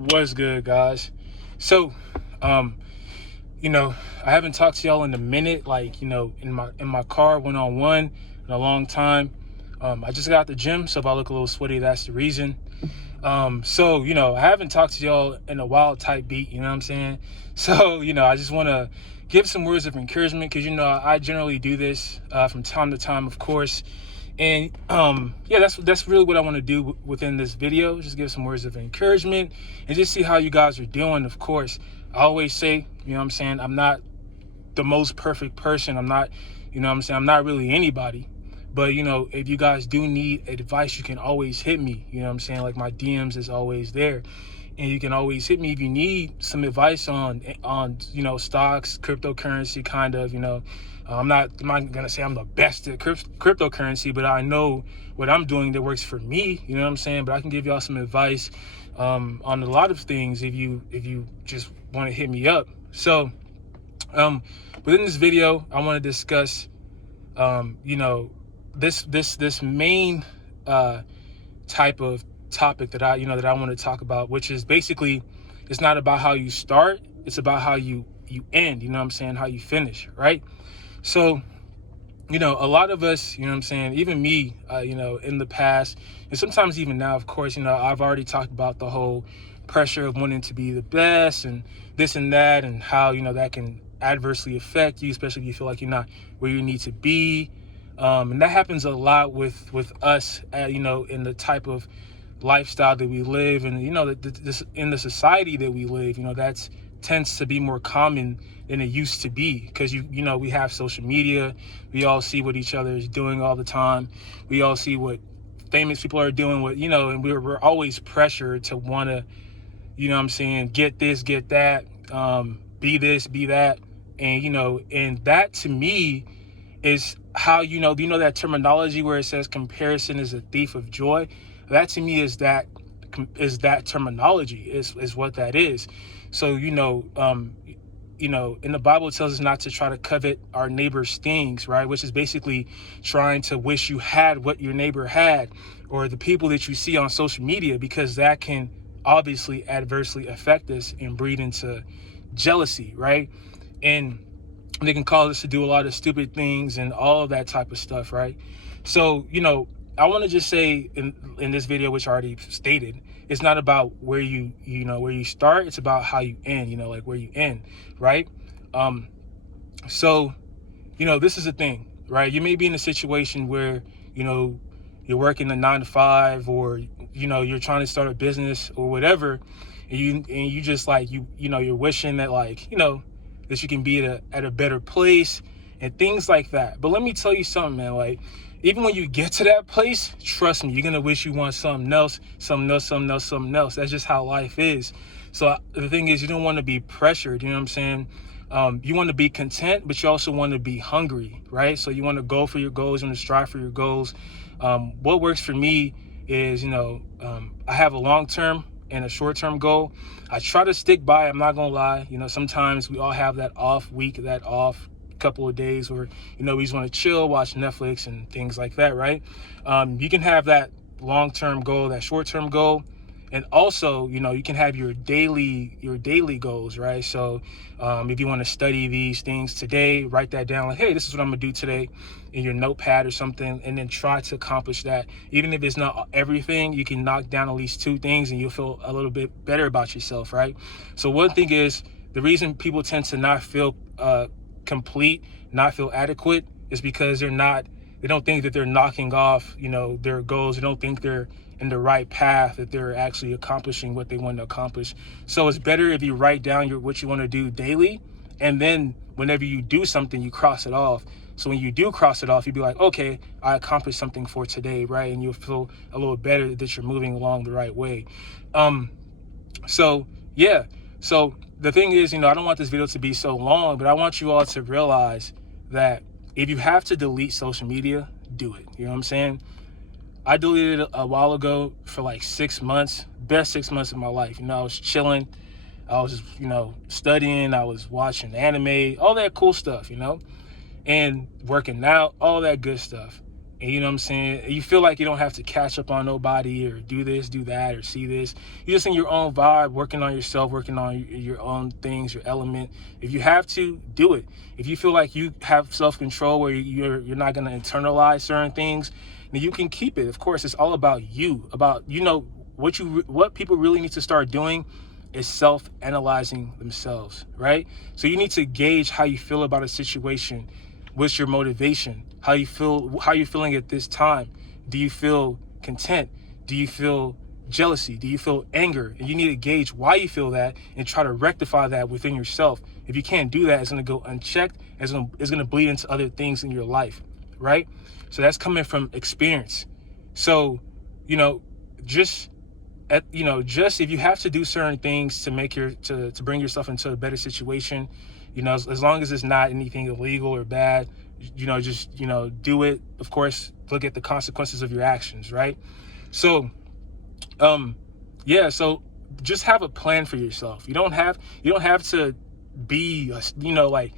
What's good, guys? So, um, I haven't talked to y'all in a minute, like, in my car one-on-one in a long time. I just got out the gym, so if I look a little sweaty, that's the reason. I haven't talked to y'all in a while type beat, you know what I'm saying? So, I just want to give some words of encouragement because, I generally do this from time to time, of course. And that's really what I want to do within this video. Just give some words of encouragement and just see how you guys are doing. Of course, I always say, I'm not the most perfect person. I'm not, I'm not really anybody. But, if you guys do need advice, you can always hit me. Like my DMs is always there. And you can always hit me if you need some advice on stocks, cryptocurrency, kind of. I'm not gonna say I'm the best at cryptocurrency, but I know what I'm doing that works for me. You know what I'm saying? But I can give y'all some advice on a lot of things if you just want to hit me up. So within this video, I want to discuss this main type of topic that I want to talk about, which is basically, it's not about how you start, it's about how you end, how you finish, right? So, a lot of us, even me, in the past, and sometimes even now, of course, I've already talked about the whole pressure of wanting to be the best and this and that, and how, that can adversely affect you, especially if you feel like you're not where you need to be. And that happens a lot with us, in the type of lifestyle that we live, and in the society that we live, that's tends to be more common than it used to be, because we have social media. We all see what each other is doing all the time. We all see what famous people are doing, and we're always pressured to want to, get this, get that, be this, be that. And that to me is how, that terminology where it says comparison is a thief of joy. That to me is that terminology is what that is. So, in the Bible, it tells us not to try to covet our neighbor's things, right? Which is basically trying to wish you had what your neighbor had, or the people that you see on social media, because that can obviously adversely affect us and breed into jealousy, right? And they can cause us to do a lot of stupid things and all of that type of stuff, right? So, I want to just say in this video, which I already stated, it's not about where you start, it's about how you end, like where you end, right? So, this is the thing, right? You may be in a situation where, you're working a 9 to 5, or, you're trying to start a business or whatever, and you just like, you're wishing that, like, that you can be at a better place and things like that. But let me tell you something, man, like, even when you get to that place, trust me, you're going to wish you want something else. That's just how life is. So the thing is, you don't want to be pressured, you know what I'm saying? You want to be content, but you also want to be hungry, right? So you want to go for your goals, you want to strive for your goals. What works for me is, I have a long-term and a short-term goal. I try to stick by, I'm not going to lie. Sometimes we all have that off week, that off couple of days where we just want to chill, watch Netflix and things like that, right? You can have that long-term goal, that short-term goal, and also you can have your daily goals, right? So if you want to study these things today, write that down, like, hey, this is what I'm gonna do today, in your notepad or something, and then try to accomplish that. Even if it's not everything, you can knock down at least 2 things and you'll feel a little bit better about yourself, right? So one thing is, the reason people tend to not feel complete, not feel adequate, is because they don't think that they're knocking off their goals. They don't think they're in the right path, that they're actually accomplishing what they want to accomplish. So it's better if you write down what you want to do daily, and then whenever you do something, you cross it off. So when you do cross it off, you'll be like, okay, I accomplished something for today, right? And you'll feel a little better that you're moving along the right way. So the thing is, I don't want this video to be so long, but I want you all to realize that if you have to delete social media, do it. You know what I'm saying? I deleted it a while ago for like 6 months, best 6 months of my life. I was chilling, I was studying, I was watching anime, all that cool stuff, and working out, all that good stuff. And you know what I'm saying? You feel like you don't have to catch up on nobody or do this, do that, or see this. You're just in your own vibe, working on yourself, working on your own things, your element. If you have to, do it. If you feel like you have self-control where you're not going to internalize certain things, then you can keep it. Of course, it's all about you, about, you know, what people really need to start doing is self-analyzing themselves, right? So you need to gauge how you feel about a situation. What's your motivation? How you feel? How you feeling at this time? Do you feel content? Do you feel jealousy? Do you feel anger? And you need to gauge why you feel that and try to rectify that within yourself. If you can't do that, it's going to go unchecked. It's going to bleed into other things in your life, right? So that's coming from experience. So, you know, just if you have to do certain things to make to bring yourself into a better situation, you know, as long as it's not anything illegal or bad, you know, just, you know, do it. Of course, look at the consequences of your actions, right? So, so just have a plan for yourself. You don't have to be, like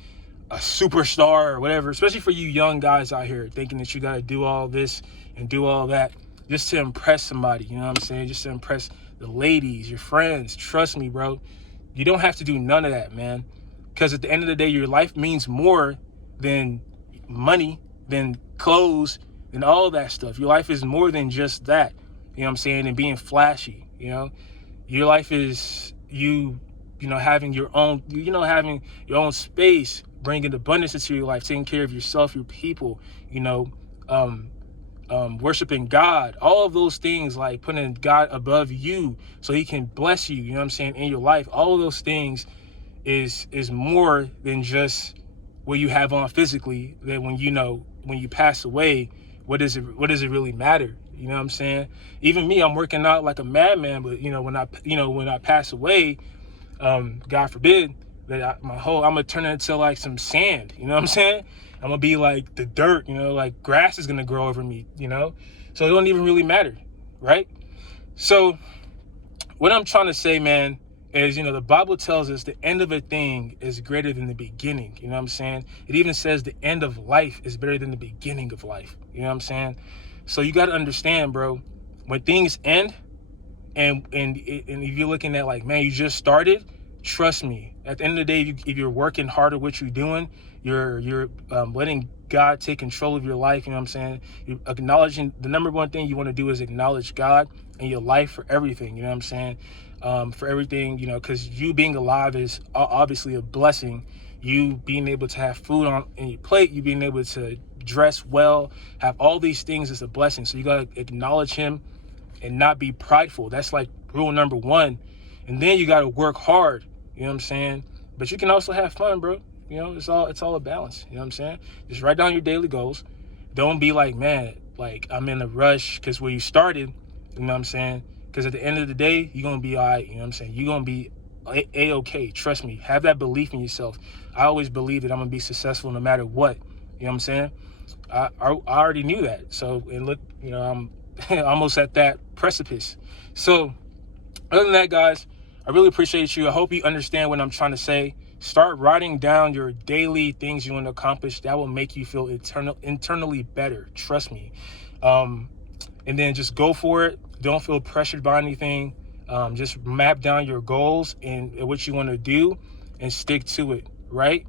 a superstar or whatever, especially for you young guys out here thinking that you got to do all this and do all that just to impress somebody, you know what I'm saying? Just to impress the ladies, your friends. Trust me, bro. You don't have to do none of that, man. Because at the end of the day, your life means more than money, than clothes, than all that stuff. Your life is more than just that, you know what I'm saying, and being flashy, you know. Your life is having your own space, bringing abundance into your life, taking care of yourself, your people, worshiping God, all of those things, like putting God above you so he can bless you, you know what I'm saying, in your life. All of those things is more than just what you have on physically. That when you pass away, what does it really matter? You know what I'm saying? Even me, I'm working out like a madman, but when I pass away, God forbid, that I'm gonna turn into like some sand, you know what I'm saying? I'm gonna be like the dirt, like grass is gonna grow over me, so it don't even really matter, right? So what I'm trying to say, man, is, the Bible tells us the end of a thing is greater than the beginning. You know what I'm saying? It even says the end of life is better than the beginning of life. You know what I'm saying? So you got to understand, bro, when things end and if you're looking at like, man, you just started, trust me, at the end of the day, if you're working hard at what you're doing, you're letting God take control of your life. You know what I'm saying? You're acknowledging, the number one thing you want to do is acknowledge God in your life for everything. You know what I'm saying? For everything, because you being alive is obviously a blessing. You being able to have food on your plate, you being able to dress well, have all these things is a blessing. So you got to acknowledge him and not be prideful. That's like rule number one. And then you got to work hard. You know what I'm saying? But you can also have fun, bro. It's all a balance. You know what I'm saying? Just write down your daily goals. Don't be like, man, like I'm in a rush because where you started, you know what I'm saying? Because at the end of the day, you're going to be all right. You know what I'm saying? You're going to be A-okay. Trust me. Have that belief in yourself. I always believe that I'm going to be successful no matter what. You know what I'm saying? I already knew that. So, and look, I'm almost at that precipice. So, other than that, guys, I really appreciate you. I hope you understand what I'm trying to say. Start writing down your daily things you want to accomplish. That will make you feel internally better. Trust me. And then just go for it. Don't feel pressured by anything. Just map down your goals and what you want to do and stick to it, right?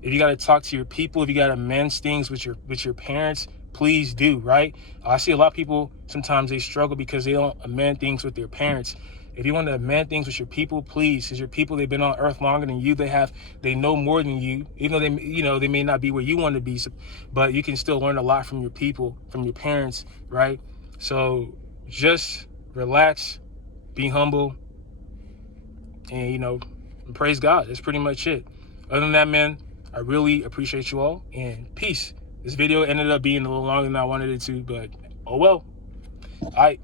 If you got to talk to your people, if you got to amend things with your parents, please do, right? I see a lot of people, sometimes they struggle because they don't amend things with their parents. If you want to amend things with your people, please, because your people, they've been on earth longer than you. They know more than you, even though they may not be where you want to be, but you can still learn a lot from your people, from your parents, right? So just relax, be humble, and, praise God. That's pretty much it. Other than that, man, I really appreciate you all, and peace. This video ended up being a little longer than I wanted it to, but oh well. All right.